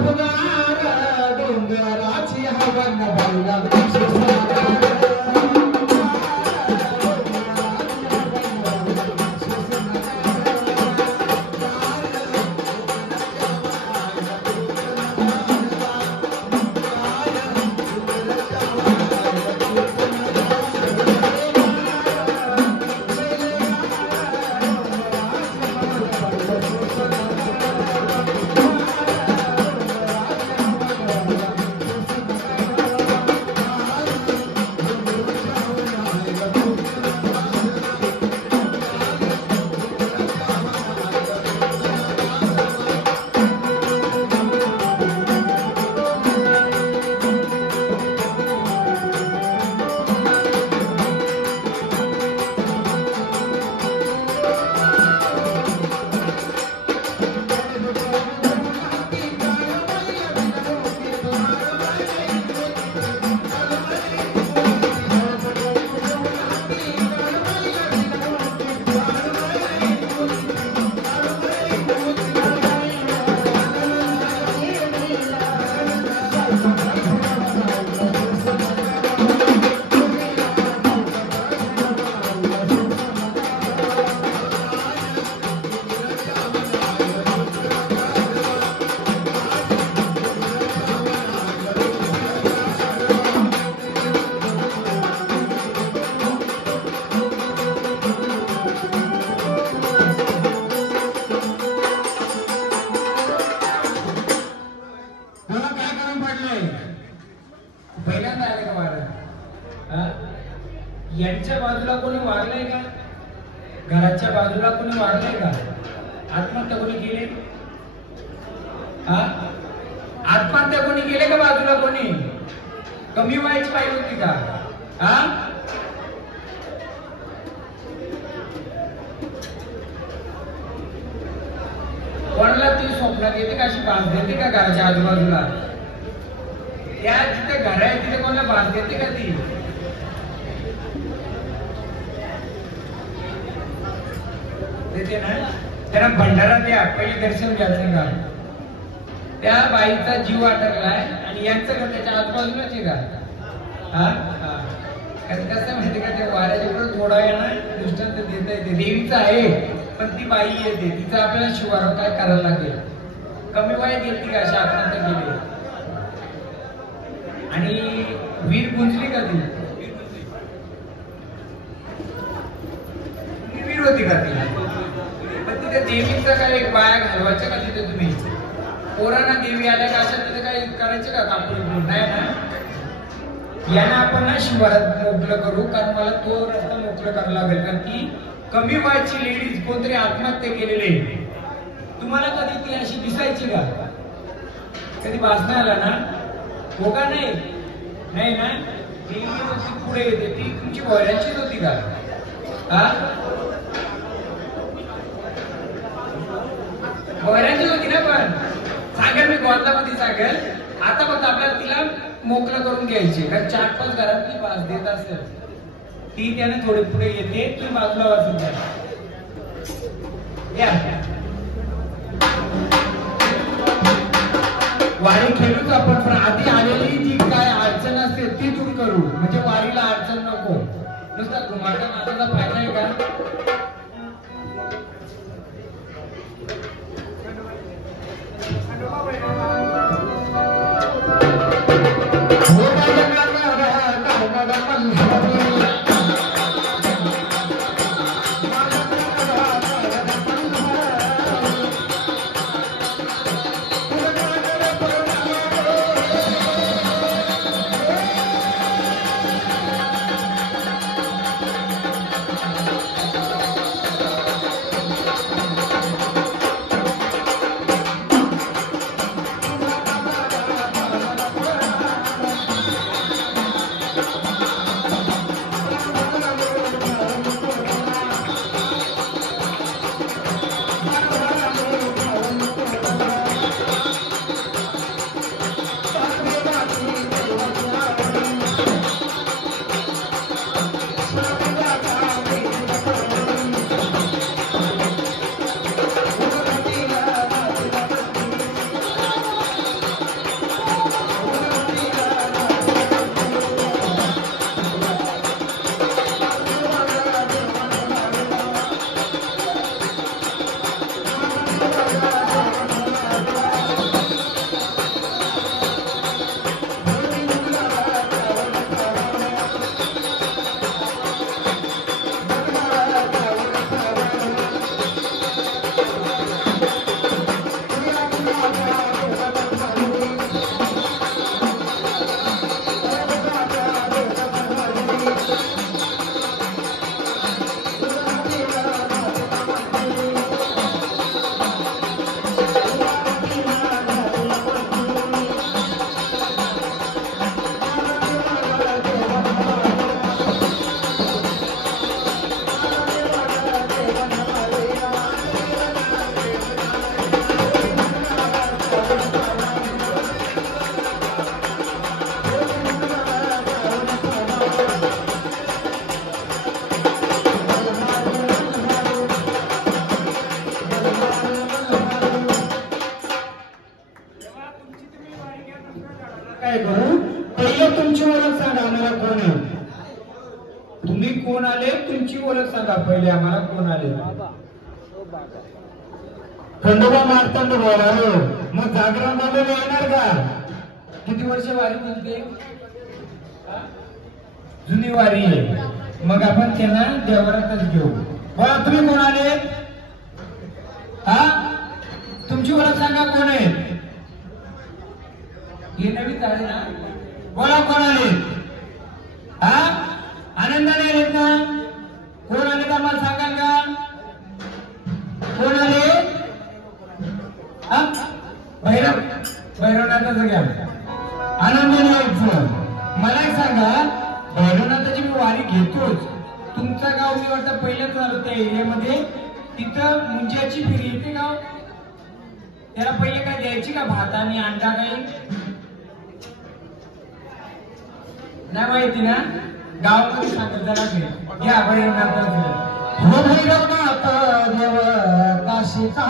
अफगार डोंगराची हवन भरला पहिल्यांदा आले का महाराज? यांच्या बाजूला कोणी वारलंय का? घराच्या बाजूला कोणी वारलंय का? आत्महत्या कोणी केली? आत्महत्या कोणी केले का? बाजूला कोणी कमी व्हायची पाहिजे होती का? कोणाला ती स्वप्नात येते का? अशी बाज देते का घराच्या आजूबाजूला? त्या जिथे घर आहे तिथे कोणाला बाज देते का ती? देते ना? त्यांना भंडारा द्या, पहिले दर्शन घ्यायचं का? त्या बाईचा जीव अटकलाय आणि यांचं घर त्याच्या आजूबाजूलाच आहे का? कसं माहिती का? ते वाऱ्याच्या थोडा येणार दृष्टांत देता येते, देवीचं आहे पण ती बाई येते, तिचं आपल्याला शिवार काय करायला लागेल. कमी वयात येते का अशा आत्महत्या केली? आणि वीर गुंजली का ती? वीर होती का ती? पण तिथे देवीचं काय बाया घालवायचं का तिथे तुम्ही? पोरांना देवी आल्या का अशा तिथे काय करायचं का? कापून नाही ना? यांना आपण ना शिवारात मोकळं करू, कारण मला तो रस्ता मोकळं करावा लागेल. कारण की कमी वयाची लेडीज कोणतरी आत्महत्या केलेले तुम्हाला कधी ती अशी दिसायची का? कधी वाचना आला ना? हो का? नाही नाही ना? ती पुढे येते, ती तुमची वयाचीच होती का? वयाचीच होती ना? पण सांगेल मी गोंधळामध्ये सांगेल. आता फक्त आपल्याला तिला मोकळं करून घ्यायचे, कारण 4-5 घरात ती वास देत असेल, ती त्याने थोडे पुढे येते, तुम्ही बाजूला वाचून द्या. वारी खेळूच आपण, पण आधी आलेली जी काय अडचण असते ती दूर करू, म्हणजे वारीला अडचण नको. नुसता घुमाटा नाचाचा फायदा आहे का? काय करू, पहिले तुमची ओळख सांगा आम्हाला कोण आहे. तुम्ही कोण आले, तुमची ओळख सांगा पहिले आम्हाला कोण आले. खंडोबा मार्तंड बोला. मग जागरण बांधून येणार का? किती वर्ष वारी म्हणते? जुनी वारी आहे. मग आपण त्यांना देवरातच घेऊ. बोला तुम्ही कोण आले? हा, तुमची ओळख सांगा कोण आहे. हे नवीन झाले ना. बोला कोण आले? हा, आनंदाने आलेत ना. कोण आले आम्हाला सांगाल का? कोण आले? हा, भैरवनाथाचं घ्या. आनंदाने यायचं. मला एक सांगा, भैरवनाथाची मी वारी घेतोच. तुमचं गाव मी वाटतं पहिल्याच झालो त्या एरियामध्ये. तिथं मुंज्याची फेरी येते का? त्याला पहिले काय द्यायची का, भात आणि अंडा काही? नाही माहिती ना. गावामध्ये सांगत जरा घ्या भैरवनाथाचं. हो भैरवनाथ देव काशीचा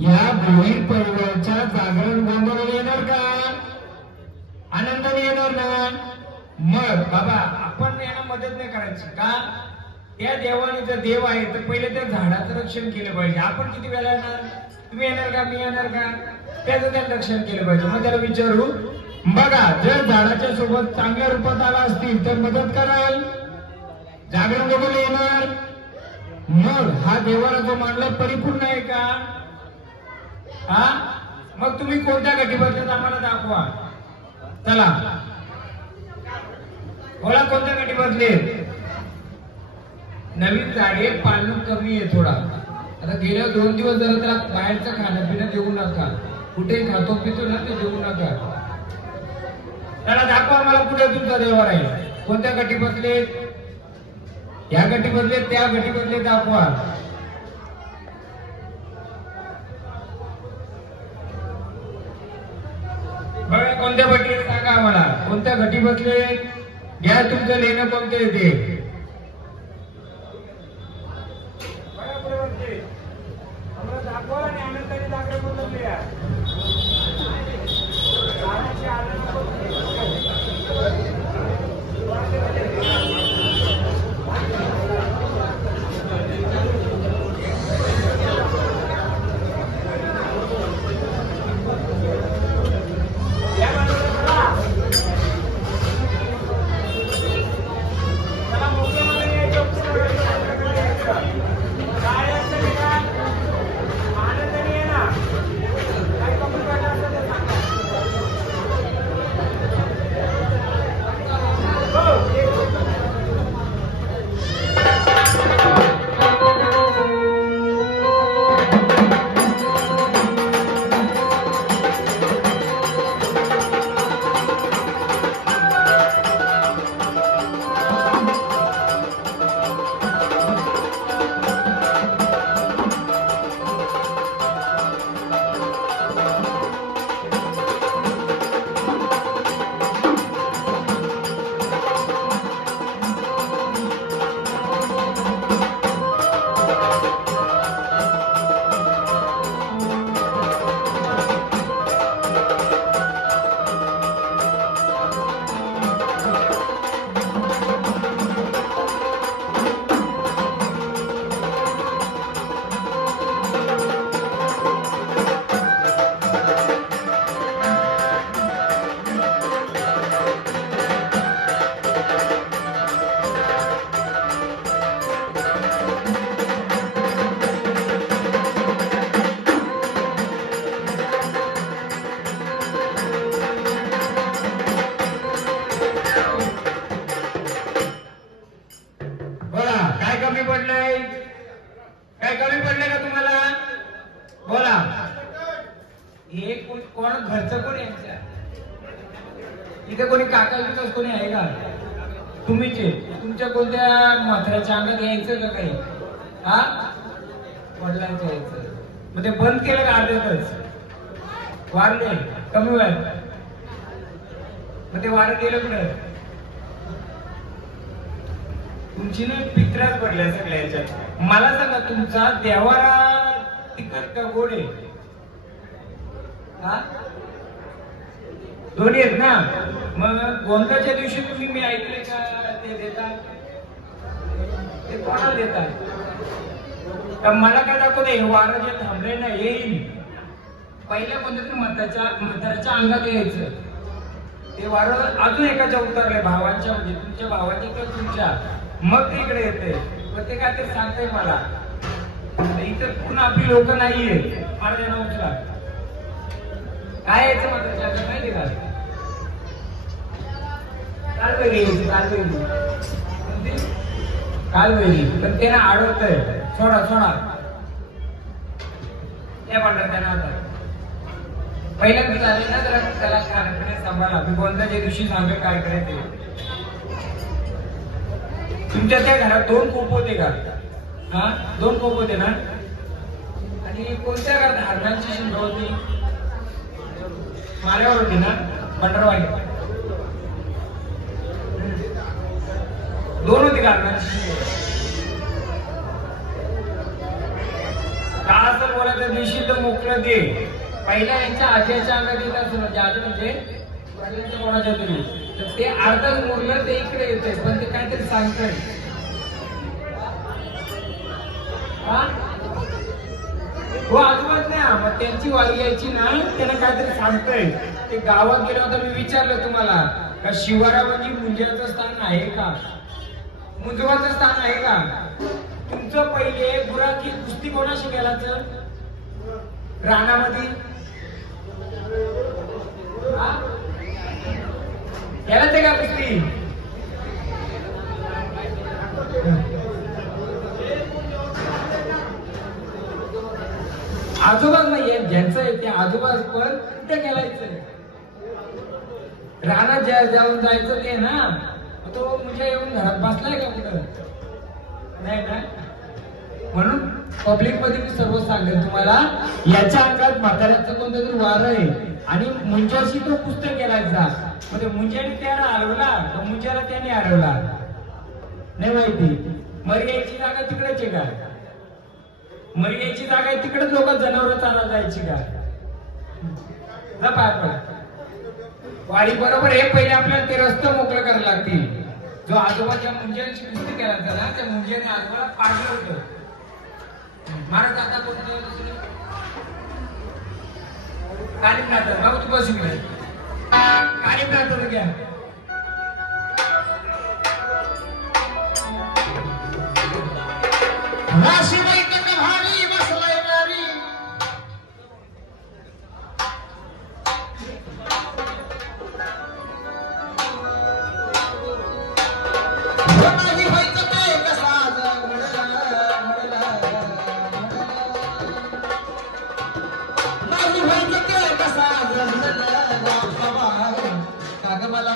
या भोईर परिवाराच्या जागरण गोंधळाला येणार का? आनंदाने येणार ना? मग बाबा आपण यांना मदत नाही करायची का? त्या देवाने जर देव आहे तर पहिले त्या झाडाचं रक्षण केलं पाहिजे. आपण किती वेळा येणार? तुम्ही येणार का? मी येणार का? त्याचं त्याला रक्षण केलं पाहिजे. मग त्याला विचारू, बघा जर झाडाच्या सोबत चांगल्या रूपात आला असतील तर मदत कराल, जागरण गोंधळ येणार. मग हा देवाला जो मानला परिपूर्ण आहे का? हा, मग तुम्ही कोणत्या गटी बसल्यात आम्हाला दाखवा. चला बोला कोणत्या गटी बसले? नवीन गाडी पालन कमी आहे थोडा. आता गेल्या 2 दिवस जरा त्याला बाहेरचं खाणं पिणं देऊ नका. कुठे खातो पितो ना ते देऊ नका. त्याला दाखवा मला कुठे तुमचा देवर आहे. कोणत्या गटी बसले? या गटी बसले, त्या गटी बसले, दाखवा. बघा कोणत्या गटी सांगा आम्हाला. कोणत्या गटी बसले? घ्या तुमचं लेणं कोणतं येते. इथे कोणी काका विकास कोणी आहे का? तुम्हीच तुमच्या कोणत्या म्हाताऱ्याच्या अंगात यायचं का काही? हा वडिलांचं यायचं. मग ते बंद केलं का अर्ध्यातच? वारले कमी वयात. मग ते वारं गेलं कुठं? तुमची ना पित्राच पडल्या सगळ्या याच्यात. मला सांगा तुमचा देवारा तिखट का गोड आहे? हा दोन्ही आहेत ना. मग गोंदाच्या दिवशी तुम्ही मी ऐकले का ते देतात? ते कोणाला देतात? तर मला काय दाखवते वारं जे थांबले ना येईल पहिल्या कोणत्या तरी म्हाताऱ्याच्या अंगात यायचं. ते वारं अजून एकाच्या उतरले भावांच्या, म्हणजे तुमच्या भावाच्या किंवा तुमच्या, मग ते इकडे येते. मग ते काय ते सांगताय मला. इतर पुन्हा आपली लोक नाहीये. मला नाव उचला काय यायचं म्हाताऱ्याच्या अंगात माहिती का? कालवेली. पण त्याला अडवतंय. सोडा सोडा त्या म्हणतात त्यांना. आता पहिल्यांदा झाले ना जरा त्याला कार्यक्रम सांभाळा. मी कोणत्याच्या दिवशी सांगेल काय करायचे. तुमच्या त्या घरात 2 कोप होते का? हा 2 कोप होते ना. आणि कोणत्या घरात हरणांची शिंग होती? माऱ्यावर होती ना बंडरवाडी. 2 होती का हरणांची? का असं बोलायचं निषिद्ध मोकळं दे. पहिल्या यांच्या आज्याच्या अंगात येत असं म्हणजे आधी म्हणजे वडिलांच्या कोणाच्या तरी, तर ते अर्धच मुरलं ते इकडे येते. पण ते काहीतरी सांगतंय. हो आजोबाच ना. मग त्यांची वारी यायची ना त्यांना काहीतरी सांगतंय. ते गावात गेलं होतं. मी विचारलं तुम्हाला का शिवारामध्ये मुंजाचं स्थान आहे का? मुंजवाचं स्थान आहे का? तुमचं पहिले गुराखी कुस्ती कोणाशी गेलाचं? रानामध्ये गेला ते का कुस्ती? आजोबा नाहीये ज्यांचं आहे ते आजोबा पण कुठे गेलायचं? रानात जाऊन जायचं ते ना. तो म्हणजे येऊन घरात बसलाय का कुठं? नाही ना. म्हणून पब्लिक मध्ये मी सर्व सांगेन तुम्हाला याच्या अंगात म्हाताऱ्याचं कोणतं तरी वार आहे. आणि मुंजाशी तो पुस्तक केलायचा. म्हणजे मुंजाने त्याला हरवला तर मुंजाला त्याने हरवला. नाही माहिती मर्याची जागा तिकडेच आहे का? मर्याची जागा आहे तिकडेच लोक जनावर चालत जायची का? वाडी बरोबर हे पहिले आपल्याला ते रस्ते मोकळं करायला लागतील. जो आजोबाच्या मुंजाची कुस्ती केला ना त्या मुंजाने आजोबाला पाडलं होतं. महाराज आता कोणतं कालिमनाथ बाबू तू बसून घे. कालिमनाथ घ्या. राशीबाई भारी बसलाय नारी नाही व्हायचं ते कसा नाही व्हायचं ते कसा काग मला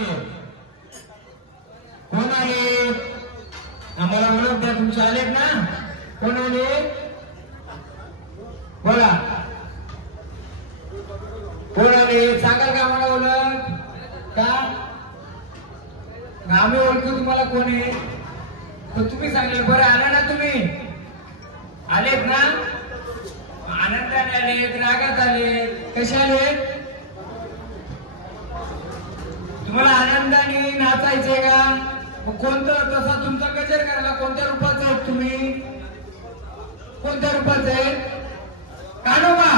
आले? कोण आले? आम्हाला ओळख द्या, तुमचे आलेत ना? कोण आले? बोला, कोण आले? सांगाल का आम्हाला ओळख? का आम्ही ओळखू तुम्हाला? कोण आहे? तर तुम्ही सांगितलं. बरं, आला ना तुम्ही? आलेत ना? आनंदाने आलेत, रागात आलेत, कसे आलेत? तुम्हाला आनंदाने नाचायचंय का? मग कोणतं, तसा तुमचा गजर करायला कोणत्या रूपाचं आहे तुम्ही? कोणत्या रूपाचं आहे? कानोबा.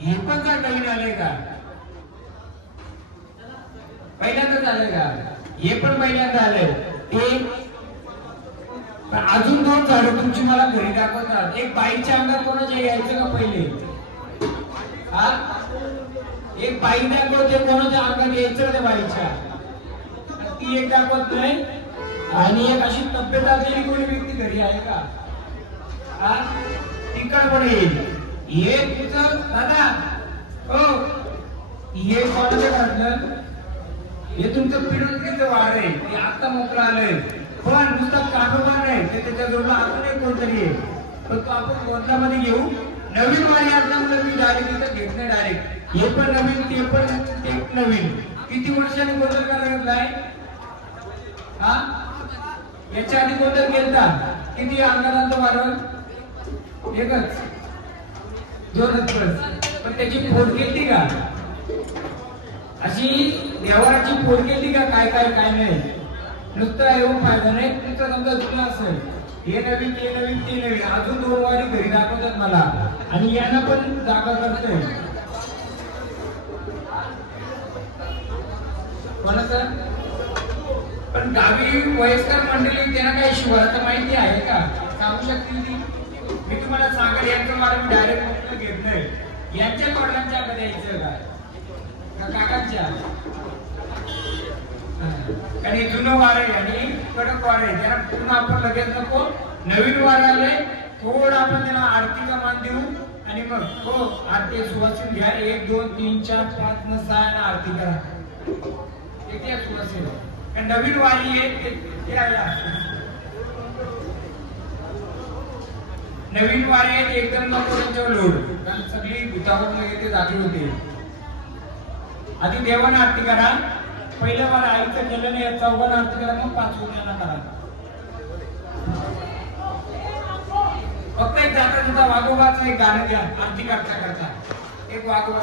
हे पण का नवीन आले का? पहिल्यांदाच आले का? हे पण पहिल्यांदा आले. अजून दोन झाडं तुमची मला घरी दाखवतात. एक बाईच्या अंगात कोणाच्या यायचं का पहिले? हा, एक बाई दाखवते, कोणाच्या अंगात यायचं त्या बाईच्या, ती एक दाखवत नाही. आणि एक अशी तब्येत असलेली कोणी व्यक्ती घरी आहे का? हा, तिकड पण येईल. हे तुझं दादा, हो, हे कोणाचं घातलं? हे तुमचं पिढीचं वाढ आहे. हे आता मोकळं आलंय. पण नुसतं काठोबा नाही, ते त्याच्या जोडला अजून एक कोणतरी आहे. तर तो आपण गोंधळामध्ये घेऊ. नवीन वारी असल्यामुळे मी डायरेक्ट इथं घेत नाही. डायरेक्ट हे पण नवीन, ते पण ते नवीन. किती वर्षांनी गोंधळ करायला घेतलाय? हा, याच्या आधी गोंधळ केलता? किती अंगारांचं वारं? एकच, दोनच बस. पण त्याची फोड केली का? अशी देवाची फोड केली का? काय काय काय नाही. नुसतं येऊन फायदा नाही. तुमचं समजा जुनं असेल, हे नवीन, ते नवीन, ते नवीन, अजून दोन वारी घरी दाखवतात मला. आणि यांना पण जागा करतोय. कोणाचं? पण गावी वयस्कर मंडळी, त्यांना काही शिवायचं माहिती आहे का? सांगू शकतील ती? मी तुम्हाला सांगेल, यांचं वारं मी डायरेक्ट घेत नाही. यांच्या वडिलांच्या कडे यायचं का काकांच्या? आणि जुनं वार आहे आणि कडक वार आहे. त्यांना पूर्ण आपण लगेच नको. नवीन वार आले, थोडं आपण त्यांना आरतीचा मान देऊ आणि मग हो आरती सुवासिन घ्या. 1 2 3 4 5 न 6 आरती करा. किती सुवासिन? नवीन वारी आहे ते नवीन वारी आहे, एकदम नको त्यांच्यावर लोड. कारण सगळी भूतावर येते, जागी होते. आधी देवान आरती करा. पहिलं वार आईचं केलं नाही, चौघांना आरती करा, मग 5 जणांना करा. फक्त एक जाता जाता वाघोबाचं एक गाणं घ्या आरती करता करता. एक वाघोबा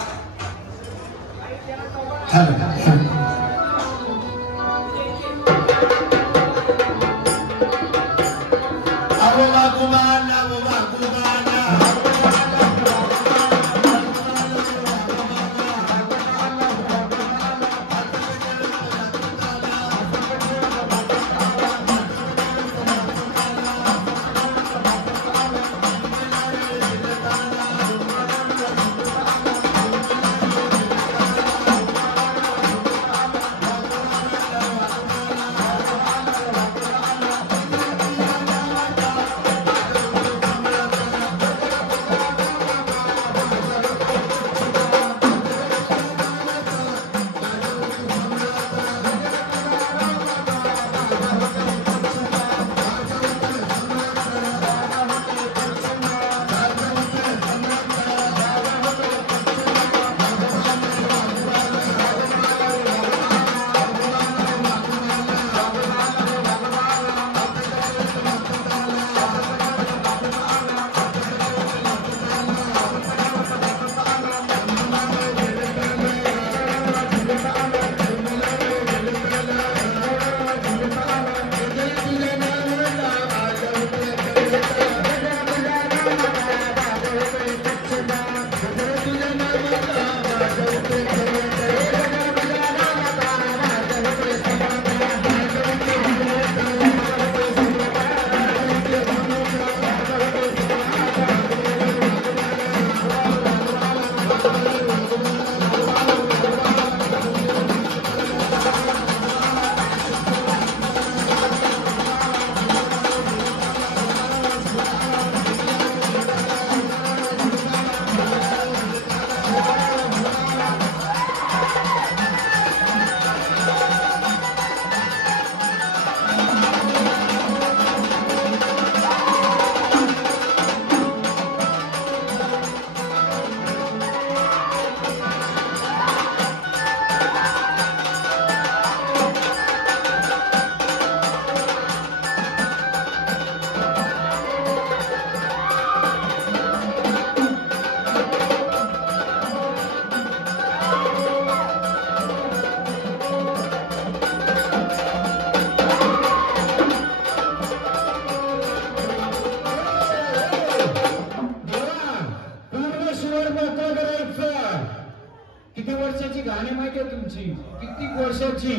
वस्ती आहे तुमची, किती वर्षाची.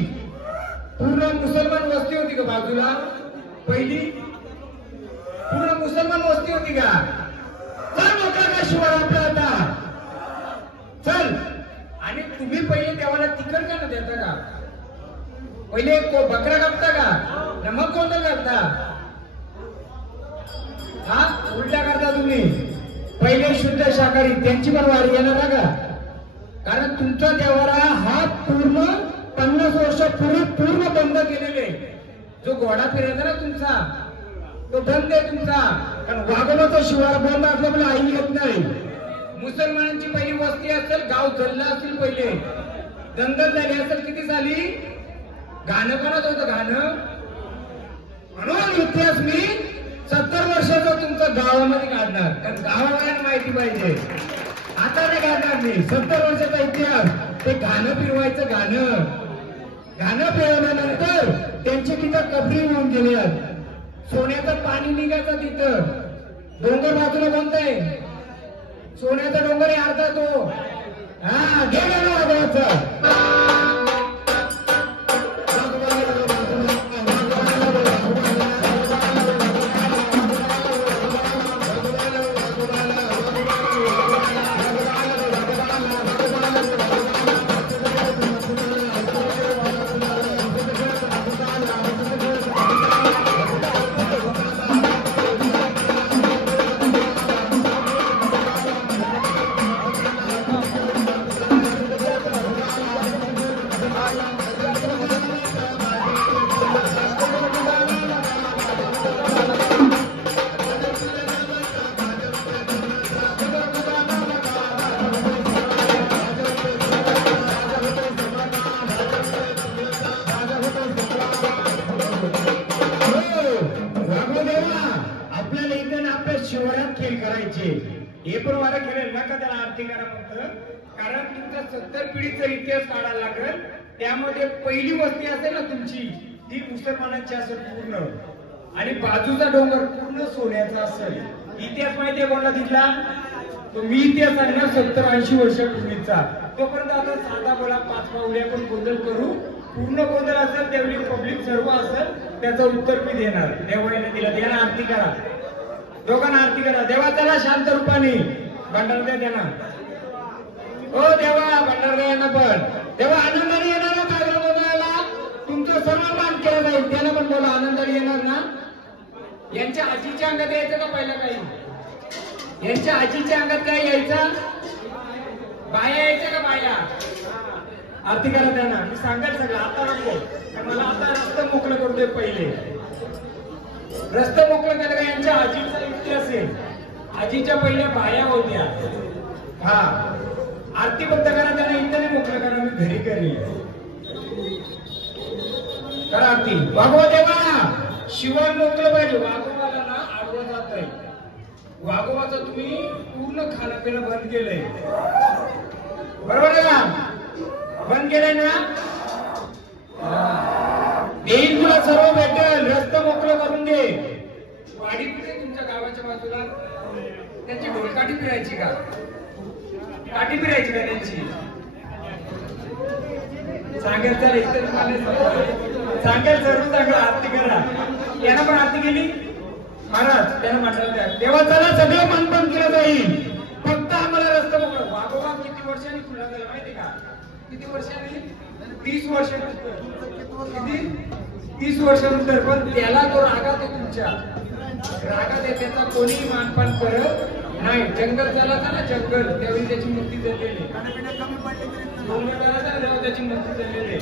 पूर्ण मुसलमान वस्ती होती का बाजूला पहिली? पूर्ण मुसलमान वस्ती होती का? चल मोकळा का शिवार आपला आता, चल. आणि तुम्ही पहिले देवाला तिखट का न देता का? पहिले बकरा कापता का? मग कोणतं करता? हा उलटा करता तुम्ही. पहिले शुद्ध शाकाहारी, त्यांची पण वारी येणार का? कारण तुमचा देवारा हा पूर्ण 50 वर्षापूर्वी पूर्ण बंद केलेले. जो घोडा फिरायचा ना तुमचा, तो बंद आहे तुमचा. कारण वाघोबाचा शिवार बंद असल्यामुळे आई येत नाही. मुसलमानांची पहिली वस्ती असेल, गाव जल्ला असेल, पहिले दंगल झाली असेल. किती झाली? गाणं कोणाच होतं? गाणं. म्हणून इतिहास मी 70 वर्षाचा तुमचा गावामध्ये काढणार, कारण गावाला माहिती पाहिजे. आता नाही काढणार मी 70 वर्षाचा इतिहास. ते गाणं फिरवायचं. गाणं फिरवल्यानंतर त्यांची तिथं कबरी होऊन गेल्यात. सोन्याचं पाणी निघायचं तिथं. डोंगर बाजूला कोणतं आहे? सोन्याचा डोंगर आहे अर्धा तो. हा गेला हे पण वारा खेळेल नका त्याला आरती करा फक्त. कारण तुमचा 70 पिढीचा इतिहास काढायला लागेल. त्यामध्ये पहिली वस्ती असेल ना तुमची, ती मुसलमानांची असेल पूर्ण, आणि बाजूचा डोंगर पूर्ण सोन्याचा असेल. इतिहास माहितीये कोणाला तिथला? तो मी इतिहास आहे ना 70-80 वर्षापूर्वीचा. तोपर्यंत आता साधा बोला 5 पाऊले आपण गोंधळ करू. पूर्ण गोंधळ असेल त्यावेळी पब्लिक सर्व असेल, त्याचं उत्तर मी देणार. देवाने दिला. त्याला आरती करा, दोघांना आरती करा. देवा चला शांत रूपाने भंडार द्या त्यांना. हो देवा भंडार द्या यांना पण. तेव्हा आनंदाने येणार ना कार्यक्रम बनवायला. तुमचं सर्व मान केलं जाईल. त्याला पण बोला आनंदाने येणार ना. यांच्या आजीच्या अंगात यायचं का पहिला काही? यांच्या आजीच्या अंगात काय यायचं? बाया यायच्या का बाया? आरती करा त्यांना. मी सांगाल सगळं आता नको, मला आता रस्ता मोकळं करतोय. पहिले रस्ता मोकळं केलं का? यांच्या आजीचा इतिहास आहे. आजीच्या पहिल्या बाया होत्या. हा आरती बंद करा त्यांना. इथं नाही मोकळं करा, मी घरी करी. करा आरती. वाघोबा देवा शिवार मोकळं पाहिजे. वाघोबाला ना आडवं जात आहे. वाघोबाचं तुम्ही पूर्ण खाणं पिणं बंद केलंय, बरोबर आहे ना? बंद केलंय ना. देईल तुला सर्व भेटेल. रस्ता मोकळं करून दे. वाडी फिरे तुमच्या गावाच्या बाजूला. त्यांची ढोलकाठी फिरायची का? काठी फिरायची का त्यांची? सांगेल तर इथे सांगेल जरूर सांगा. आरती करा. यांना पण आरती केली महाराज. त्यांना म्हटलं द्या. तेव्हा चला सगळं मन बंद केलं जाईल. फक्त आम्हाला रस्ता मोकळं. वाघोबा किती वर्षांनी खुला झाला माहिती का? किती वर्षांनी? 30 वर्षानंतर. किती? 30 वर्षानंतर. पण त्याला तो रागात आहे तुमच्या. रागात आहे त्याचा कोणीही मानपान करत नाही. जंगल चालायचा ना जंगल, त्यावेळी त्याची मुक्ती झालेली. त्याची मुक्ती झालेली.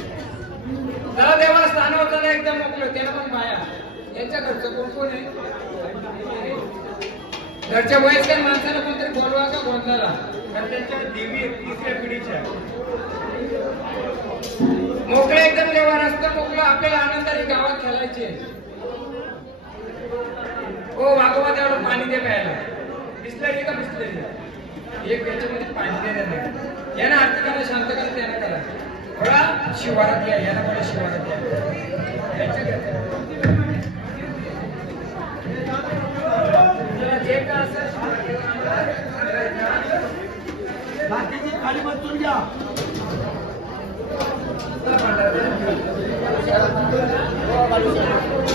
त्याला देवाला स्थान होतं ना एकदम मोकळं. त्याला पण बाया. यांच्या घरचं कोण कोण आहे? घरच्या वयस्कर माणसाला कोणतरी बोलवा का गोंधळाला? कारण त्यांच्या देवी 3ऱ्या पिढीच्या. मोकळे एकदम देवा. रस्ता मोकळा. आपल्याला आनंदाने गावात खेळायचे. हो वाघोबा तेवढं पाणी दे प्यायला. बिस्लरी का बिस्लरी? एक त्याच्यामध्ये पाणी दे. यांना आरती करा, शांत करा. त्यांना करा बघा. शिवारात या. यांना बघा शिवारात या. जे का असेल बाकीची खाली बसून घ्या. बाळूशेठ